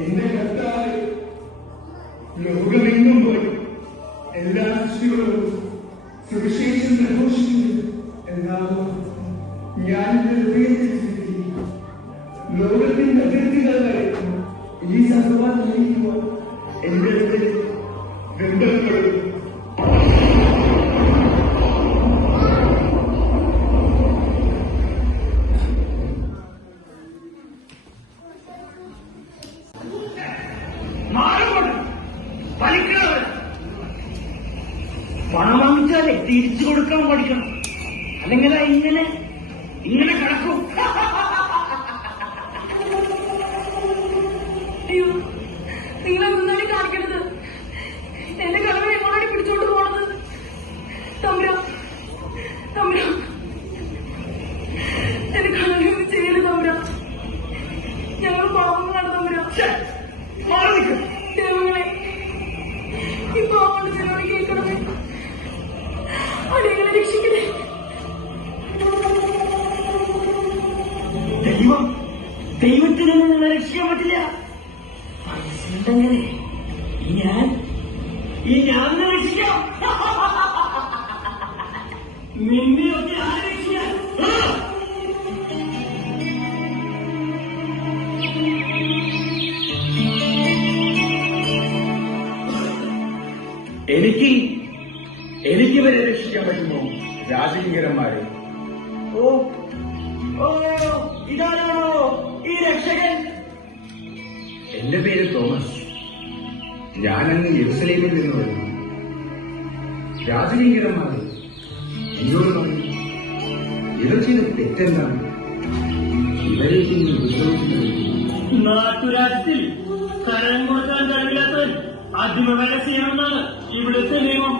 എന്റെ കർത്താവ് ലോകമെങ്ങും പോയി എല്ലാ സൃഷ്ടികളും സുവിശേഷം പ്രഘോഷിക്കുന്നു എന്നാകും ഞാൻ ഹൃദയത്തിൽ ലോകത്തിന്റെ അതിർത്തികൾ വരെ ഈ സംഭവം നയിക്കുവാൻ എന്റെ ബന്ധപ്പെടും. പണം വാങ്ങിച്ചാലേ തിരിച്ചു കൊടുക്കാൻ പഠിക്കണം, അല്ലെങ്കിൽ ഇങ്ങനെ ഇങ്ങനെ കിടക്കും. അയ്യോ, നിങ്ങൾ എന്താണ് കാണിക്കരുത്. എന്റെ കടമ എങ്ങോട്ടാണ് പിടിച്ചോണ്ട് പോണത്? തമ്പ്ര തമ്പ്ര, എന്റെ കടമയൊന്നും ചെയ്യല് തമ്പ്ര. ഞങ്ങൾ പാവങ്ങളാണ് തമ്പ്ര. ദൈവങ്ങളെ, ഈ പാവങ്ങളുടെ ചെലവ് കേൾക്കണമേ. അടിയങ്ങളെ രക്ഷിക്കണേ. ദൈവത്തിന് നിങ്ങളെ രക്ഷിക്കാൻ പറ്റില്ല. മനസ്സിലുണ്ടെങ്കിൽ ഞാൻ രക്ഷിക്കാം. നിന്നെയൊക്കെ ആരക്ഷിക്കാൻ? എനിക്ക് വരെ രക്ഷിക്കാൻ പറ്റുമോ രാജകിങ്കരന്മാരെ? ഓ ഓ, ഇതാരാണോ ഈ രക്ഷകൻ? എന്റെ പേര് തോമസ്. ഞാനങ്ങ് യെരുസലേമിൽ നിന്ന് വരുന്നു. രാജകിങ്കരന്മാരെ, എന്നോട് പറഞ്ഞു, ഇവർ ചെയ്ത തെറ്റെന്താണ്? ഇവരേക്ക് നാട്ടുരാജ്യത്തിൽ കരം കൊടുക്കാൻ കഴിവില്ലാത്തവൻ അടിമവേല ചെയ്യണമെന്നാണ് ഇവിടുത്തെ നിയമം.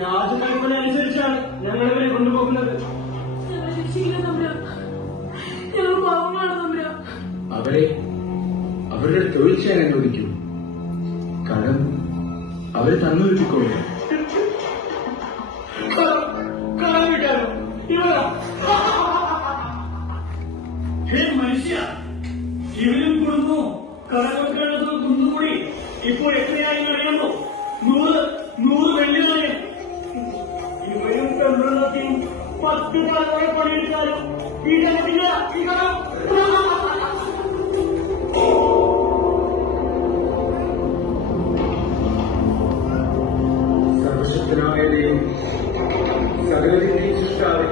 രാജകൽപ്പന അനുസരിച്ചാണ് ഞങ്ങളിവരെ കൊണ്ടുപോകുന്നത്. അവരുടെ തൊഴിൽ ചെയ്യാൻ അനുവദിക്കും. കടം അവരെ തന്നു കിട്ടിക്കോളും. ഹേ മനുഷ്യ, ഇവരും കുടുംബവും കടകൊടുക്കേണ്ടത് കുന്നുകൂടി ഇപ്പോൾ എത്രയായി അറിയാമോ? 100 വെള്ളി നാണയം. ഇവരും പെൺപിള്ളക്കും 10 തലമുറ പണിയെടുത്താലും ഈ കടത്തില്ല. ഈ കടം സർവശക്തനായ ദൈവം, സകലതിന്റെയും സൃഷ്ടാവ്,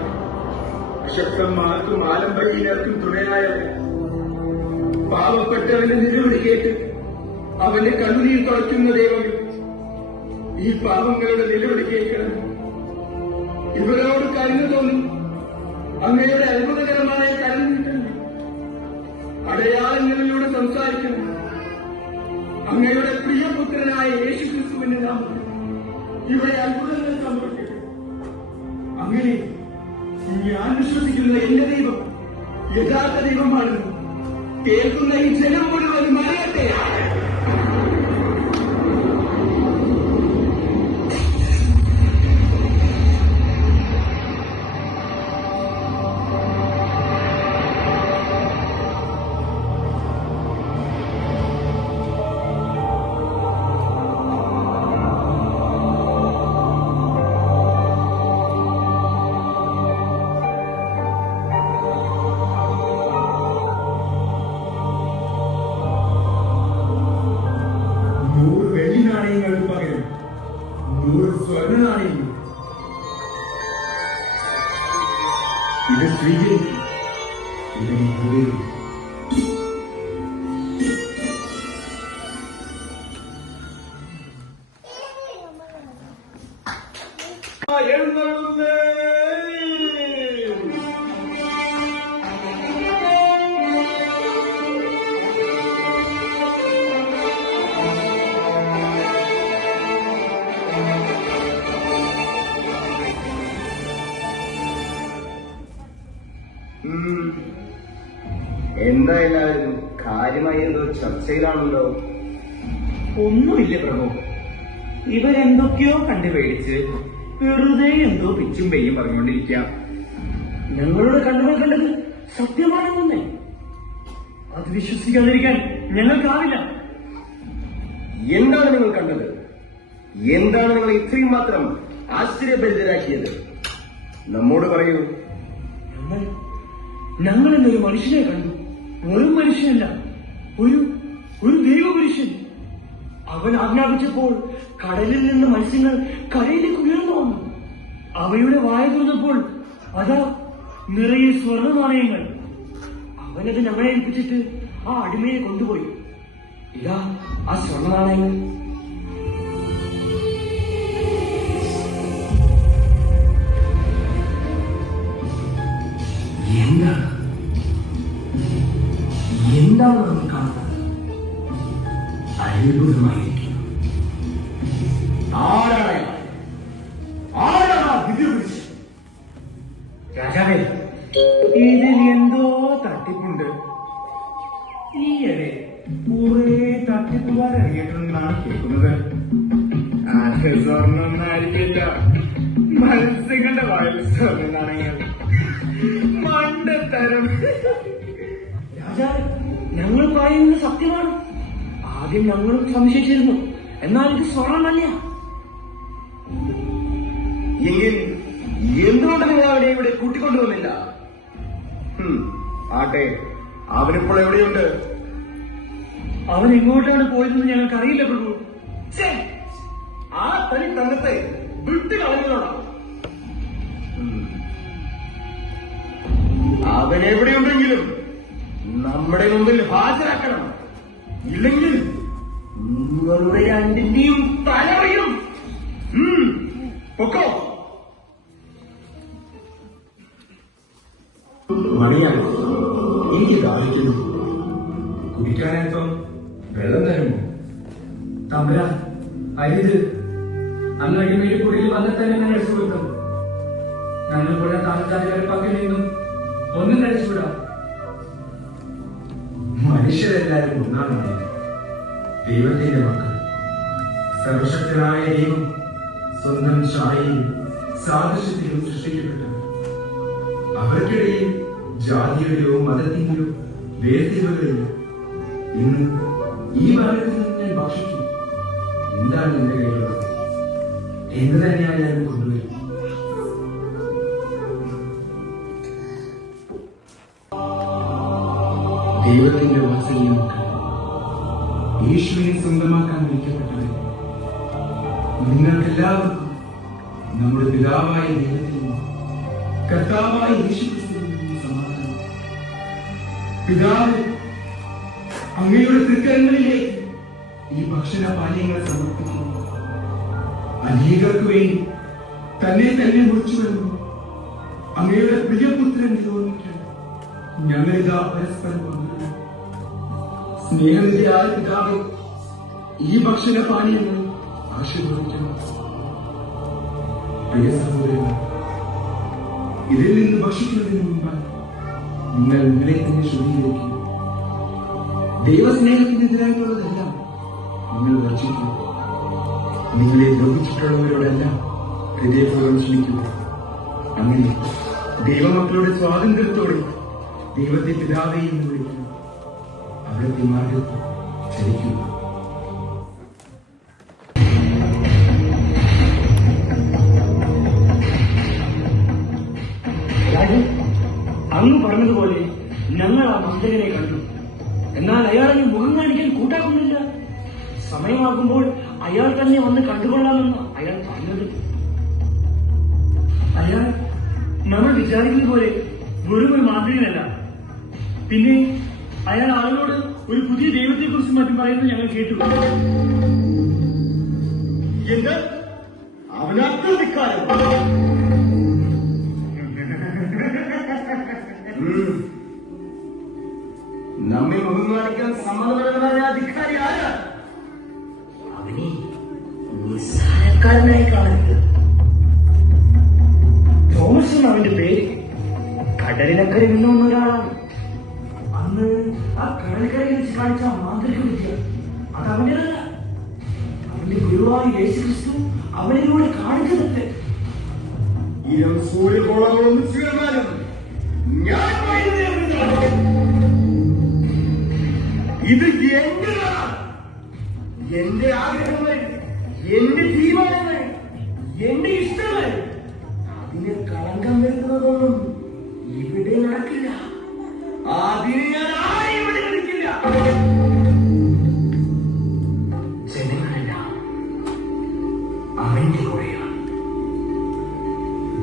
അശക്തന്മാർക്കും ആലംബഹീനർക്കും തുണയായവൻ, പാവപ്പെട്ടവന്റെ നിലവിളി കേട്ട് അവന്റെ കണ്ണുനീർ തുടയ്ക്കുന്ന ദൈവം, ഈ പാവങ്ങളുടെ നിലവിളി കേൾക്കണം. ഇവരോട് കരുണ തോന്നും. അങ്ങയുടെ അത്ഭുതകരമായ കരുണ കിട്ടണം. അടയാളങ്ങളിലൂടെ സംസാരിക്കണം. അങ്ങയുടെ പ്രിയപുത്രനായ യേശുക്രിസ്തുവിന്റെ നാമത്തിൽ ഇവിടെ അത്ഭുതങ്ങൾ സംഭവിക്കട്ടെ. അങ്ങനെ ഞാൻ വിശ്വസിക്കുന്ന എന്റെ ദൈവം യഥാർത്ഥ ദൈവമാണെന്ന് കേൾക്കുന്ന ഈ ജനം മുഴുവൻ അറിയട്ടെ. പകരം 100 സ്വർണ്ണ നാണയങ്ങൾ. ഇത് സ്വീകരിക്കും. ഇതിന് ഉപയോഗിക്കും. എഴുന്നള്ളുന്നേ. എന്തായാലും കാര്യമായി എന്തോ ചർച്ചയിലാണല്ലോ. ഒന്നുമില്ല പ്രഭു, ഇവരെന്തൊക്കെയോ കണ്ടുപേടിച്ച് വെറുതെ എന്തോ പിച്ചും പെയ്യും പറഞ്ഞുകൊണ്ടിരിക്കാം. ഞങ്ങളുടെ കണ്ണുകൾ കണ്ടത് സത്യമാണെന്നേ. അത് വിശ്വസിക്കാതിരിക്കാൻ ഞങ്ങൾക്കാവില്ല. എന്താണ് നിങ്ങൾ കണ്ടത്? എന്താണ് നിങ്ങൾ ഇത്രയും മാത്രം ആശ്ചര്യഭരിതരാക്കിയത്? നമ്മോട് പറയൂ. ഞങ്ങൾ എന്നൊരു മനുഷ്യനെ കണ്ടു. വെറും മനുഷ്യനല്ല, ഒരു ദൈവപുരുഷൻ. അവൻ ആജ്ഞാപിച്ചപ്പോൾ കടലിൽ നിന്ന് മത്സ്യങ്ങൾ കരയിലേക്ക് ഉയർന്നു വന്നു. അവയുടെ വായ തുറന്നപ്പോൾ അതാ നിറയെ സ്വർണ്ണ നാണയങ്ങൾ. അവനത് ഞങ്ങളെ ഏൽപ്പിച്ചിട്ട് ആ അടിമയെ കൊണ്ടുപോയി. ഇതാ ആ സ്വർണ്ണ നാണയങ്ങൾ. എന്താണ് നമ്മൾ കാണുന്നത്? അത്ഭുതമായിരിക്കും. രാജാവേ, ഇതിൽ എന്തോ തട്ടിപ്പുണ്ട്. ഈയിടെ കുറെ തട്ടിപ്പുകാർ ഇറങ്ങിയിട്ടുണ്ടെന്നാണ് കേൾക്കുന്നത്. സ്വർണ്ണൊന്നും ആയിരിക്കില്ല, മത്സ്യങ്ങളുടെ വായിൽ സ്വർണ്ണനാണെങ്കിൽ മണ്ടത്തരം. രാജാവേ, ഞങ്ങൾ പറയുന്നത് സത്യമാണ്. ആദ്യം ഞങ്ങളും സംശയിച്ചിരുന്നു, എന്നാൽ ഇത് സ്വർണ്ണമല്ല. എങ്കിൽ എന്തുകൊണ്ട് നിങ്ങൾ അവനെ ഇവിടെ കൂട്ടിക്കൊണ്ടുവന്നില്ല? ആട്ടെ, അവനിപ്പോൾ എവിടെയുണ്ട്? അവൻ എങ്ങോട്ടാണ് പോയതെന്ന് ഞങ്ങൾക്കറിയില്ല പ്രഭു. ആ തനി തങ്കത്തെ വിട്ട് കളഞ്ഞോടാ. അവൻ എവിടെയുണ്ടെങ്കിലും നമ്മുടെ മുമ്പിൽ ഹാജരാക്കണം. ഇല്ലെങ്കിൽ നിങ്ങളുടെ രണ്ടിന്റെയും തലവയും. പൊക്കോ. മറിയാൻ എനിക്ക് ദാഹിക്കുന്നു. കുടിക്കാനൽപ്പം വെള്ളം തരുമോ? തമ്പുരാൻ, അരുത്. അങ്ങ് അടിമയുടെ കുടിയിൽ വന്ന് തന്നെ ഞങ്ങൾ സുഹൃത്തും. ഞങ്ങൾ കൂടെ താമസക്കാരുടെ പക്കൽ നിന്നും ഒന്നും കഴിച്ചുവിടാം. മനുഷ്യരെല്ലാവരും ഒന്നാണ്. ദൈവത്തിന്റെ മക്കൾ. സർവശക്തനായ ദൈവം സ്വന്തം ഛായയിലും സാദൃശ്യത്തിലും സൃഷ്ടിക്കപ്പെട്ടു. അവർക്കിടയിൽ ജാതിയുടെയോ മതത്തിന്റെയോ വേർതിരിവുകളില്ല. ഇന്ന് ഈ ഭാരതത്തിൽ നിന്ന് ഞാൻ ഭക്ഷിക്കും. എന്താണ് എന്റെ കയ്യിലുള്ളത് എന്ന് തന്നെയാണ് ഞാൻ കൊണ്ടുവരും. ദൈവത്തിന്റെ വാത്സല്യം യേശുവിനെ സ്വന്തമാക്കാൻ വിളിക്കപ്പെട്ടത് നിങ്ങൾക്കെല്ലാവർക്കും നമ്മുടെ പിതാവായ ദൈവത്തിൽ നിന്നും കർത്താവായ യേശുക്രിസ്തുവിൽ നിന്നും സമാധാനം. പിതാവ് അങ്ങയുടെ തൃക്കരങ്ങളിലേക്ക് ഈ ഭക്ഷണപാനീയങ്ങൾ സമർപ്പിക്കുന്നു. അനേകർക്ക് വേണ്ടി തന്നെ തന്നെ മുറിച്ചു വരുന്നു. അങ്ങയുടെ പ്രിയപുത്രൻ ഓർമ്മിക്കാൻ ഞങ്ങളിതാ പരസ്പരം പങ്കിടുന്നു. സ്നേഹനിധിയായ പിതാവ് ഈ ഭക്ഷണപാനീയങ്ങൾ ആശീർവദിക്കുന്നു. പ്രിയ സഹോദരങ്ങൾ, ഇതിൽ നിന്ന് ഭക്ഷിക്കുന്നതിന് മുമ്പ് നിങ്ങൾ നിങ്ങളെ തന്നെ ശുദ്ധീകരിക്കും. ദൈവസ്നേഹത്തിനെതിരായിട്ടുള്ളതെല്ലാം നിങ്ങൾ വർജിക്കുക. നിങ്ങളെ ദ്രോഹിച്ചിട്ടുള്ളവരോടെല്ലാം ഹൃദയപൂർവ്വം ക്ഷമിക്കുക. അങ്ങനെ ദൈവമക്കളുടെ സ്വാതന്ത്ര്യത്തോടെ ദൈവത്തെ പിതാവേയും വിളിക്കുക. അവിടുത്തെ മാർഗത്തിൽ ചരിക്കുക. അങ്ങ് പറഞ്ഞതുപോലെ ഞങ്ങൾ ആ മന്ദകനെ കണ്ടു. എന്നാൽ അയാളെ മുഖം കാണിക്കാൻ കൂട്ടാക്കുന്നില്ല. സമയമാകുമ്പോൾ അയാൾ തന്നെ വന്ന് കണ്ടുകൊള്ളാമെന്ന് അയാൾ പറഞ്ഞത്. അയാൾ നമ്മൾ വിചാരിക്കുന്ന പോലെ വെറും ഒരു മാന്ത്രികനല്ല. പിന്നെ അയാൾ ആളുകളോട് ഒരു പുതിയ ദൈവത്തെക്കുറിച്ച് മറ്റും പറയുന്നത് ഞങ്ങൾ കേട്ടു. എന്ത്? അവനധികാരം. നമ്മെ മുഖം കാണിക്കാൻ സമ്മതപരമായ അധികാരി ആരാ? അവനെ നിസ്സാരക്കാരനായി കാണരുത്. തോമസ് എന്ന അവന്റെ പേര്. കടലിനക്കരെ നിന്ന് വന്ന ഒരാളാണ്. അന്ന് ആ കടൽക്കരയിൽ വെച്ച് കാണിച്ച മാന്ത്രിക വിദ്യ അത് അവന്റേതല്ല. അവന്റെ ഗുരുവായ യേശുക്രിസ്തു അവനിലൂടെ കാണിച്ചതെത്ത്. ഇരം സൂര്യകോളങ്ങളൊന്നും ചേർന്നാലും ഞാൻ ഇത് എന്റെ നാടാണ്. എന്റെ ആഗ്രഹങ്ങൾ, എന്റെ തീരുമാനങ്ങൾ, എന്റെ ഇഷ്ടങ്ങൾ, അതിനെ കളങ്കം വരുത്തുന്നതൊന്നും ഇവിടെ നടക്കില്ല. അതിന് ഞാൻ ആരെയും ഇവിടെ കളിക്കില്ല. ജനങ്ങളെല്ലാം അവന്റെ കൂടെയാണ്.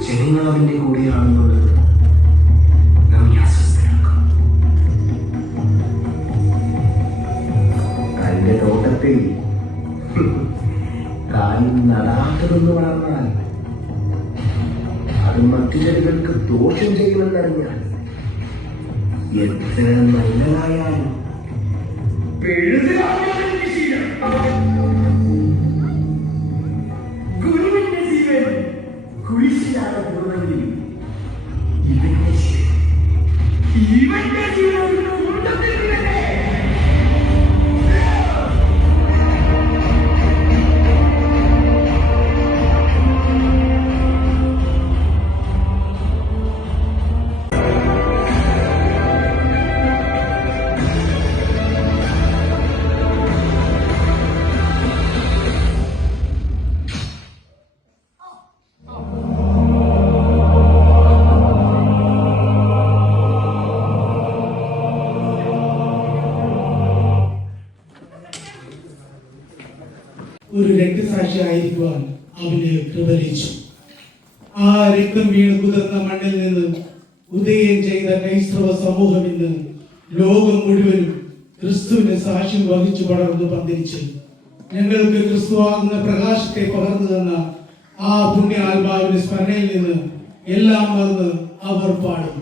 ജനങ്ങൾ അവന്റെ കൂടെയാണെന്നുള്ളത് നമ്മെ അസ്വസ്ഥരാക്കും. തന്റെ തോട്ടത്തിൽ താൻ നടാത്തതെന്ന് വളർന്നാൽ അത് മറ്റു ചെടികൾക്ക് ദോഷം ചെയ്യുമെന്നറിഞ്ഞാൽ എത്ര നല്ലതായാലും ഗുരുവിന്റെ ജീവൻ കുരിശിലാണ് പൂർണ്ണെങ്കിൽ ഇവന്റെ ജീവൻ ഉണ്ടത്തിൽ വീഴട്ടെ. ഒരു രക്തസാക്ഷിയായിരിക്കുവാൻ അവന് കൃപ ലഭിച്ചു. ആ രക്തം വീണ് കുതിർന്ന മണ്ണിൽ നിന്ന് ഉദയം ചെയ്ത ക്രൈസ്തവ സമൂഹം ഇന്ന് ലോകം മുഴുവനും ക്രിസ്തുവിന്റെ സാക്ഷ്യം വഹിച്ചു പടർന്നു പന്തിരിച്ചു. ഞങ്ങൾക്ക് ക്രിസ്തുവാകുന്ന പ്രകാശത്തെ പകർന്നു തന്ന ആ പുണ്യ ആത്മാവിന്റെ സ്മരണയിൽ നിന്ന് എല്ലാം മറന്ന് അവർ പാടും.